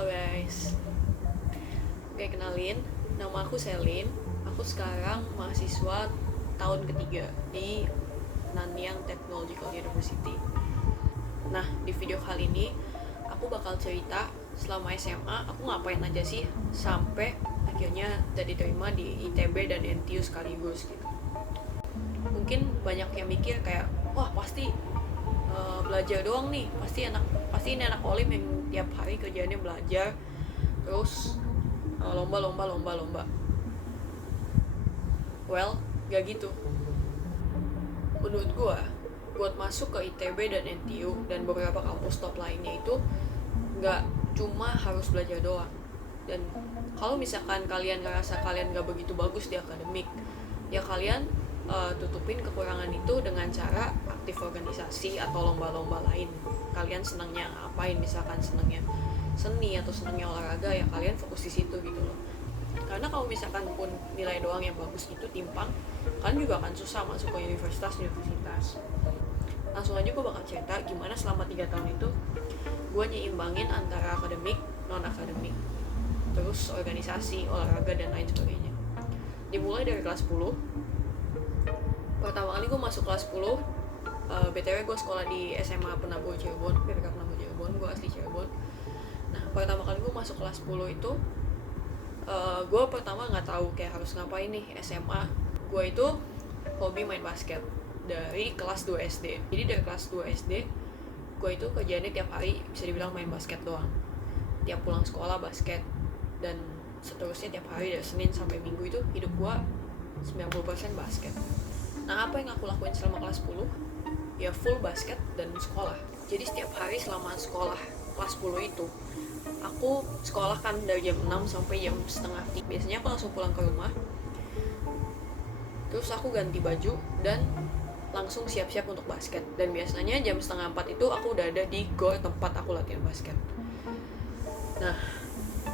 Halo guys, oke kenalin, nama aku Selin. Aku sekarang mahasiswa tahun ketiga di Nanyang Technological University. Nah, di video kali ini aku bakal cerita selama SMA aku ngapain aja sih sampai akhirnya jadi diterima di ITB dan NTU sekaligus gitu. Mungkin banyak yang mikir kayak, wah pasti belajar doang nih, pasti ini anak olim yang tiap hari kerjaannya belajar terus lomba. Well, gak gitu. Menurut gua, buat masuk ke ITB dan NTU dan beberapa kampus top lainnya itu gak cuma harus belajar doang. Dan kalau misalkan kalian ngerasa kalian gak begitu bagus di akademik, ya kalian tutupin kekurangan itu dengan cara aktif organisasi atau lomba-lomba lain. Kalian senangnya ngapain, misalkan senangnya seni atau senangnya olahraga, ya kalian fokus di situ gitu loh. Karena kalau misalkan pun nilai doang yang bagus itu timpang, kalian juga akan susah masuk ke universitas. Langsung aja gue bakal cerita gimana selama 3 tahun itu gue nyimbangin antara akademik, non akademik, terus organisasi, olahraga dan lain sebagainya. Dimulai dari kelas 10. Pertama kali gue masuk kelas 10, BTW gue sekolah di SMA Penabur Cirebon, PPK Penabur Cirebon, gue asli Cirebon. Nah, pertama kali gue masuk kelas 10 itu gue pertama nggak tahu kayak harus ngapain nih SMA. Gue itu hobi main basket dari kelas 2 SD. Jadi dari kelas 2 SD gue itu kerjaannya tiap hari bisa dibilang main basket doang. Tiap pulang sekolah basket, dan seterusnya tiap hari dari Senin sampai Minggu itu hidup gue 90% basket. Nah, apa yang aku lakuin selama kelas 10? Ya full basket dan sekolah. Jadi setiap hari selama sekolah kelas 10 itu aku sekolah kan dari jam 6 sampai jam setengah 3. Biasanya aku langsung pulang ke rumah, terus aku ganti baju dan langsung siap-siap untuk basket. Dan biasanya jam setengah 4 itu aku udah ada di gor tempat aku latihan basket. Nah,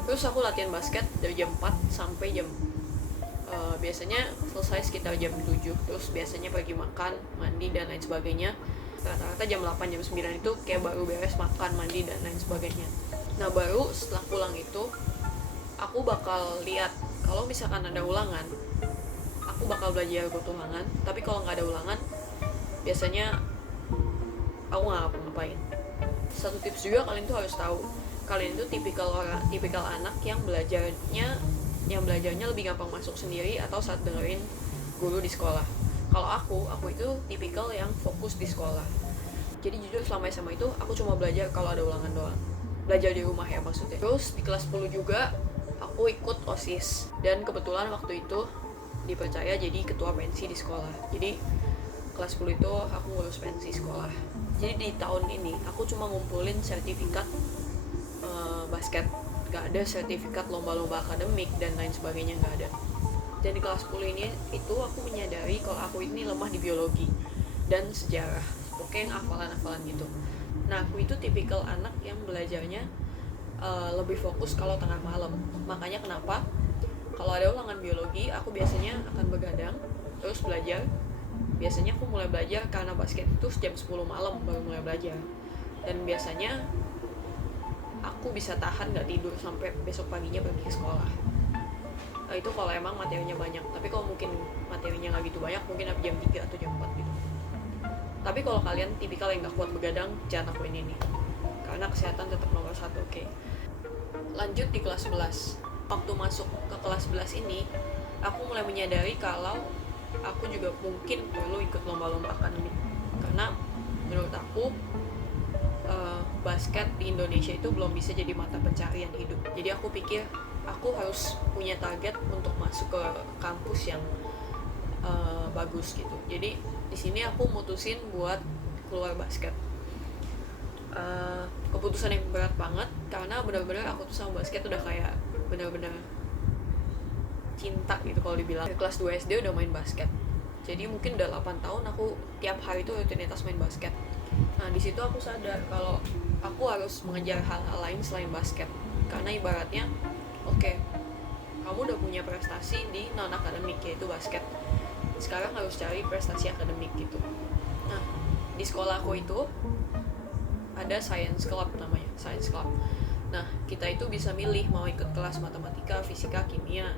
terus aku latihan basket dari jam 4 sampai jam biasanya selesai sekitar jam 7. Terus biasanya pergi makan, mandi dan lain sebagainya. Rata-rata jam 8, jam 9 itu kayak baru beres makan, mandi dan lain sebagainya. Nah, baru setelah pulang itu aku bakal lihat kalau misalkan ada ulangan, aku bakal belajar ikut ulangan. Tapi kalau nggak ada ulangan, biasanya aku nggak ngapa-ngapain. Satu tips juga kalian tuh harus tahu, kalian itu tipikal anak yang belajarnya lebih gampang masuk sendiri atau saat dengerin guru di sekolah. Kalau aku itu tipikal yang fokus di sekolah. Jadi jujur selama SMA itu aku cuma belajar kalau ada ulangan doang. Belajar di rumah ya maksudnya. Terus di kelas 10 juga aku ikut OSIS, dan kebetulan waktu itu dipercaya jadi ketua pensi di sekolah. Jadi kelas 10 itu aku ngurus pensi sekolah. Jadi di tahun ini aku cuma ngumpulin sertifikat basket, gak ada sertifikat lomba-lomba akademik dan lain sebagainya, gak ada. Dan di kelas 10 ini itu aku menyadari kalau aku ini lemah di biologi dan sejarah, pokoknya yang hafalan-hafalan gitu. Nah, aku itu tipikal anak yang belajarnya lebih fokus kalau tengah malam. Makanya kenapa kalau ada ulangan biologi aku biasanya akan begadang terus belajar. Biasanya aku mulai belajar karena basket itu jam 10 malam baru mulai belajar, dan biasanya aku bisa tahan gak tidur sampai besok paginya pergi ke sekolah. Nah, itu kalau emang materinya banyak. Tapi kalau mungkin materinya gak gitu banyak, mungkin jam 3 atau jam 4 gitu. Tapi kalau kalian tipikal yang gak kuat begadang, jangan lakuin ini, karena kesehatan tetap nomor 1, oke? Lanjut di kelas 11. Waktu masuk ke kelas 11 ini, aku mulai menyadari kalau aku juga mungkin perlu ikut lomba-lomba akademik. Karena menurut aku basket di Indonesia itu belum bisa jadi mata pencarian hidup. Jadi aku pikir aku harus punya target untuk masuk ke kampus yang bagus gitu. Jadi di sini aku mutusin buat keluar basket. Keputusan yang berat banget karena benar-benar aku tuh sama basket udah kayak benar-benar cinta gitu kalau dibilang. Dari kelas 2 SD udah main basket. Jadi mungkin udah 8 tahun aku tiap hari tuh rutinitas main basket. Nah, di situ aku sadar kalau aku harus mengejar hal-hal lain selain basket. Karena ibaratnya, oke, kamu udah punya prestasi di non akademik yaitu basket. Sekarang harus cari prestasi akademik gitu. Nah, di sekolah aku itu ada science club namanya, science club. Nah, kita itu bisa milih mau ikut kelas matematika, fisika, kimia,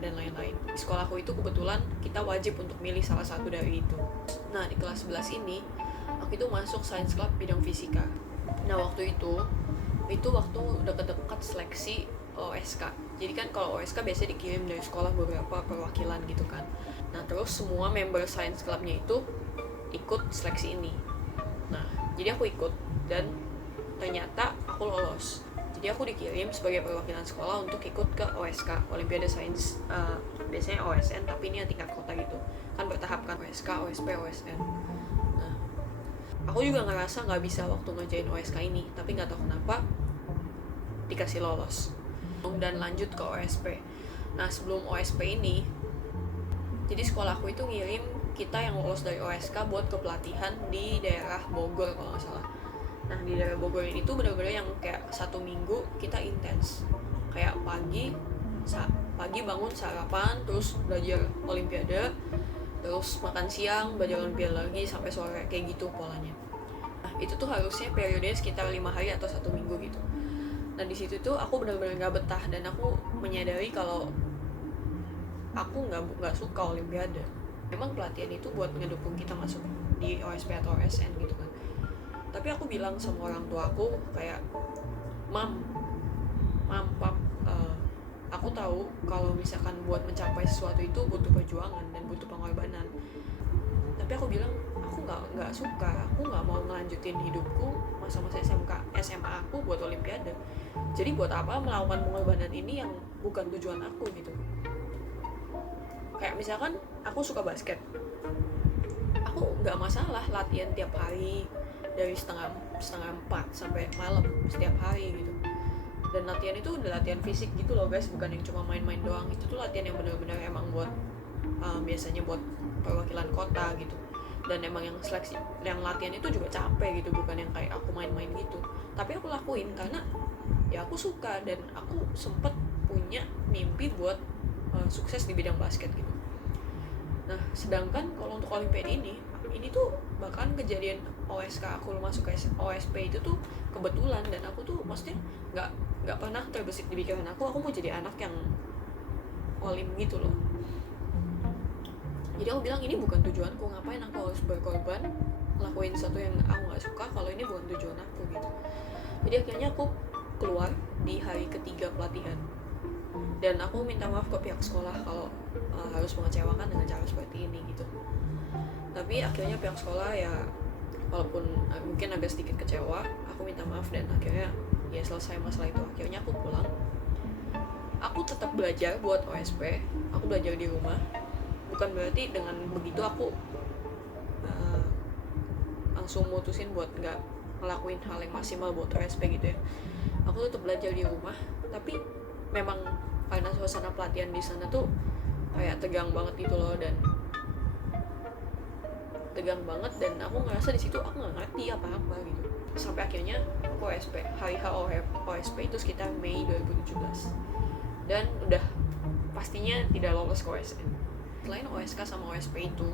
dan lain-lain. Di sekolahku itu kebetulan kita wajib untuk milih salah satu dari itu. Nah, di kelas 11 ini aku itu masuk science club bidang fisika. Nah, waktu itu waktu dekat-dekat seleksi OSK. Jadi kan kalau OSK biasanya dikirim dari sekolah beberapa perwakilan gitu kan. Nah, terus semua member science clubnya itu ikut seleksi ini. Nah, jadi aku ikut dan ternyata aku lolos. Jadi aku dikirim sebagai perwakilan sekolah untuk ikut ke OSK, Olimpiade Sains, biasanya OSN, tapi ini yang tingkat kota gitu. Kan bertahap kan, OSK, OSP, OSN. Nah, aku juga ngerasa nggak bisa waktu ngerjain OSK ini, tapi nggak tahu kenapa dikasih lolos dan lanjut ke OSP. Nah, sebelum OSP ini, jadi sekolahku itu ngirim kita yang lolos dari OSK buat ke pelatihan di daerah Bogor kalau nggak salah. Nah, di daerah Bogor ini tuh benar-benar yang kayak 1 minggu kita intens, kayak pagi bangun sarapan, terus belajar Olimpiade, terus makan siang belajar Olimpiade lagi sampai sore, kayak gitu polanya. Nah, itu tuh harusnya periode sekitar 5 hari atau 1 minggu gitu. Nah, di situ tuh aku benar-benar nggak betah dan aku menyadari kalau aku nggak suka Olimpiade. Memang pelatihan itu buat ngedukung kita masuk di OSP atau OSN gitu kan. Tapi aku bilang sama orang tua aku kayak, Mam, Pap, aku tahu kalau misalkan buat mencapai sesuatu itu butuh perjuangan dan butuh pengorbanan. Tapi aku bilang aku nggak suka, aku nggak mau ngelanjutin hidupku masa-masa SMA aku buat Olimpiade. Jadi buat apa melakukan pengorbanan ini yang bukan tujuan aku gitu. Kayak misalkan aku suka basket, aku nggak masalah latihan tiap hari dari setengah 4 sampai malam setiap hari gitu. Dan latihan itu udah latihan fisik gitu loh guys, bukan yang cuma main-main doang. Itu tuh latihan yang benar-benar emang buat biasanya buat perwakilan kota gitu. Dan emang yang seleksi, yang latihan itu juga capek gitu, bukan yang kayak aku main-main gitu. Tapi aku lakuin karena ya aku suka dan aku sempet punya mimpi buat sukses di bidang basket gitu. Nah, sedangkan kalau untuk Olimpiade ini tuh bahkan kejadian OSK aku masuk ke OSP itu tuh kebetulan, dan aku tuh maksudnya nggak pernah terbesit di pikiran aku mau jadi anak yang olim gitu loh. Jadi aku bilang ini bukan tujuanku, ngapain aku harus berkorban lakuin sesuatu yang aku nggak suka kalau ini bukan tujuan aku gitu. Jadi akhirnya aku keluar di hari ketiga pelatihan dan aku minta maaf ke pihak sekolah kalau harus mengecewakan dengan cara seperti ini gitu. Tapi akhirnya pihak sekolah ya walaupun mungkin agak sedikit kecewa, aku minta maaf dan akhirnya ya selesai masalah itu. Akhirnya aku pulang, aku tetap belajar buat OSP, aku belajar di rumah. Bukan berarti dengan begitu aku langsung mutusin buat nggak ngelakuin hal yang maksimal buat OSP gitu ya. Aku tetap belajar di rumah, tapi memang karena suasana pelatihan di sana tuh kayak tegang banget gitu loh, dan aku ngerasa di situ aku nggak ngerti apa-apa gitu. Sampai akhirnya aku OSP, hari OSP itu sekitar Mei 2017, dan udah pastinya tidak lolos ke OSN. Selain OSK sama OSP itu,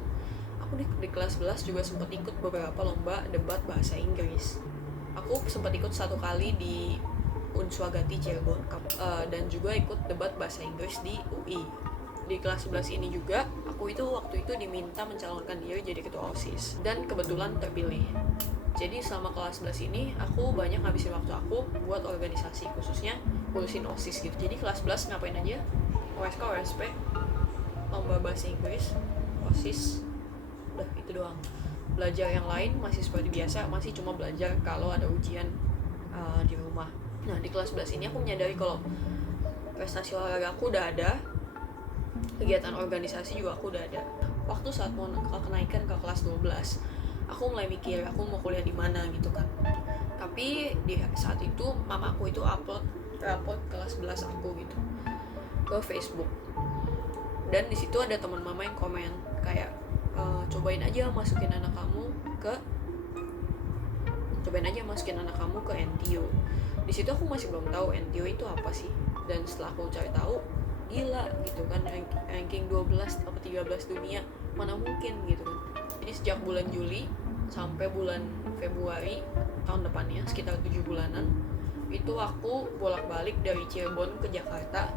aku di kelas 11 juga sempat ikut beberapa lomba debat bahasa Inggris. Aku sempat ikut 1 kali di Unswagati Cirebon, dan juga ikut debat bahasa Inggris di UI. Di kelas 11 ini juga, aku itu waktu itu diminta mencalonkan diri jadi ketua OSIS, dan kebetulan terpilih. Jadi selama kelas 11 ini, aku banyak ngabisin waktu aku buat organisasi, khususnya ngurusin OSIS gitu. Jadi kelas 11 ngapain aja? OSK, OSP, lomba bahasa Inggris, OSIS, udah itu doang. Belajar yang lain masih seperti biasa, masih cuma belajar kalau ada ujian di rumah. Nah, di kelas 11 ini aku menyadari kalau prestasi olahraga aku udah ada, kegiatan organisasi juga aku udah ada. Waktu saat mau kenaikan ke kelas 12, aku mulai mikir aku mau kuliah di mana gitu kan. Tapi di saat itu mama aku itu upload raport kelas 11 aku gitu ke Facebook. Dan di situ ada teman mama yang komen kayak cobain aja masukin anak kamu ke NTU. Di situ aku masih belum tahu NTU itu apa sih. Dan setelah aku cari tahu, gila gitu kan, ranking 12 atau 13 dunia, mana mungkin gitu kan. Jadi sejak bulan Juli sampai bulan Februari tahun depannya, sekitar 7 bulanan, itu aku bolak-balik dari Cirebon ke Jakarta,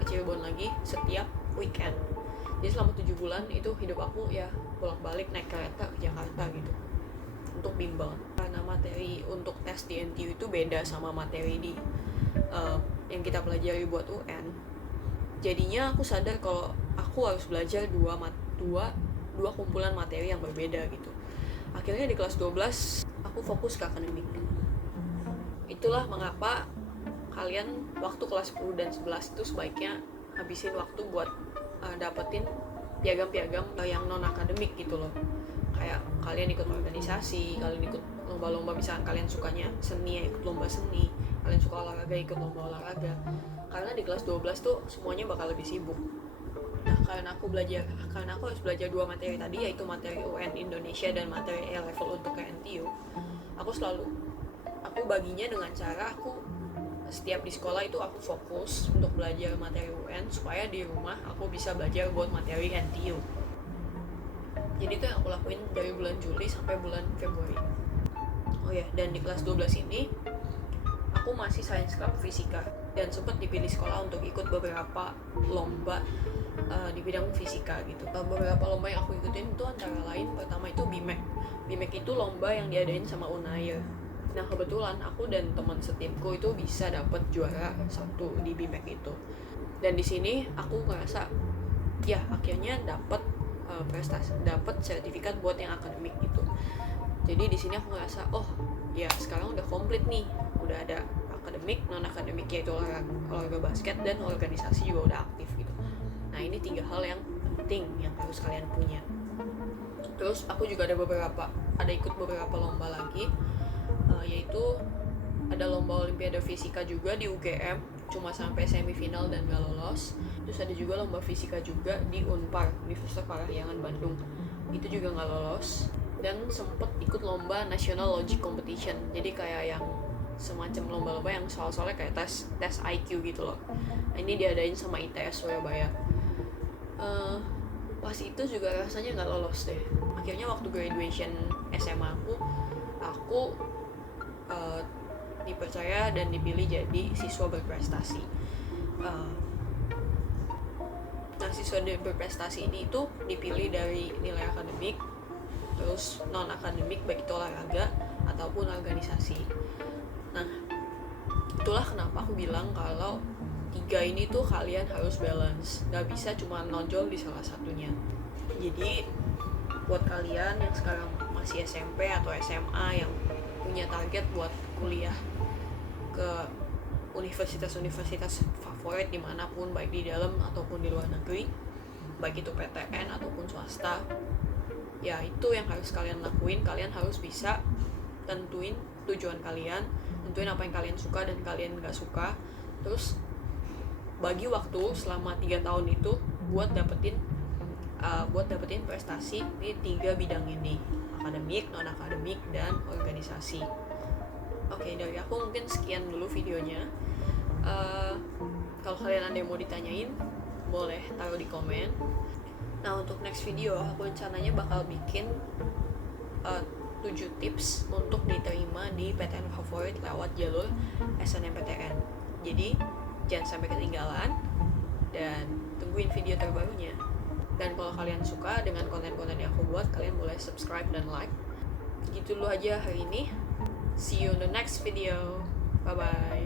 ke Cirebon lagi setiap weekend. Jadi selama 7 bulan itu hidup aku ya bolak-balik naik kereta ke Jakarta gitu untuk bimbel. Karena materi untuk tes di NTU itu beda sama materi di yang kita pelajari buat UN. Jadinya aku sadar kalau aku harus belajar dua kumpulan materi yang berbeda gitu. Akhirnya di kelas 12 aku fokus ke akademik. Itulah mengapa kalian waktu kelas 10 dan 11 itu sebaiknya habisin waktu buat dapetin piagam-piagam yang non akademik gitu loh. Kayak kalian ikut organisasi, kalian ikut lomba-lomba, misalkan kalian sukanya seni ya ikut lomba seni, kalian suka olahraga ikut lomba olahraga. Karena di kelas 12 tuh semuanya bakal lebih sibuk. Nah, karena aku harus belajar dua materi tadi, yaitu materi UN Indonesia dan materi A level untuk ke NTU. Aku baginya dengan cara aku setiap di sekolah itu aku fokus untuk belajar materi UN supaya di rumah aku bisa belajar buat materi NTU. Jadi itu yang aku lakuin dari bulan Juli sampai bulan Februari. Oh ya, dan di kelas 12 ini aku masih Science Club Fisika dan sempat dipilih sekolah untuk ikut beberapa lomba di bidang fisika gitu. Beberapa lomba yang aku ikutin itu antara lain pertama itu BIMEK. BIMEK itu lomba yang diadain sama Unair. Nah, kebetulan aku dan teman setimku itu bisa dapat juara 1 di BIMEK itu. Dan di sini aku ngerasa ya akhirnya dapat dapat sertifikat buat yang akademik gitu. Jadi di sini aku ngerasa oh ya sekarang udah komplit nih, udah ada akademik, non akademik yaitu olahraga basket dan organisasi juga udah aktif gitu. Nah, ini 3 hal yang penting yang harus kalian punya. Terus aku juga ada ikut beberapa lomba lagi, yaitu ada lomba Olimpiade Fisika juga di UGM, cuma sampai semifinal dan gak lolos. Terus ada juga lomba fisika juga di Unpar, Universitas Parahyangan Bandung, itu juga gak lolos. Dan sempet ikut lomba National Logic Competition, jadi kayak yang semacam lomba-lomba yang soal-soalnya kayak tes IQ gitu loh. Nah, ini diadain sama ITS Surabaya. Pas itu juga rasanya nggak lolos deh. Akhirnya waktu graduation SMA aku dipercaya dan dipilih jadi siswa berprestasi. Nah, siswa berprestasi ini itu dipilih dari nilai akademik, terus non akademik baik itu olahraga ataupun organisasi. Nah, itulah kenapa aku bilang kalau 3 ini tuh kalian harus balance, gak bisa cuma nonjol di salah satunya. Jadi buat kalian yang sekarang masih SMP atau SMA yang punya target buat kuliah ke universitas-universitas favorit dimanapun, baik di dalam ataupun di luar negeri, baik itu PTN ataupun swasta, ya itu yang harus kalian lakuin. Kalian harus bisa tentuin tujuan kalian, tentuin apa yang kalian suka dan kalian gak suka, terus bagi waktu selama 3 tahun itu buat dapetin prestasi di 3 bidang ini, akademik, non akademik, dan organisasi. Oke, dari aku mungkin sekian dulu videonya. Kalau kalian ada yang mau ditanyain, boleh taruh di komen. Nah, untuk next video aku rencananya bakal bikin 7 tips untuk diterima di PTN favorit lewat jalur SNMPTN. Jadi jangan sampai ketinggalan dan tungguin video terbarunya. Dan kalau kalian suka dengan konten-konten yang aku buat, kalian boleh subscribe dan like. Gitu dulu aja hari ini. See you in the next video. Bye bye.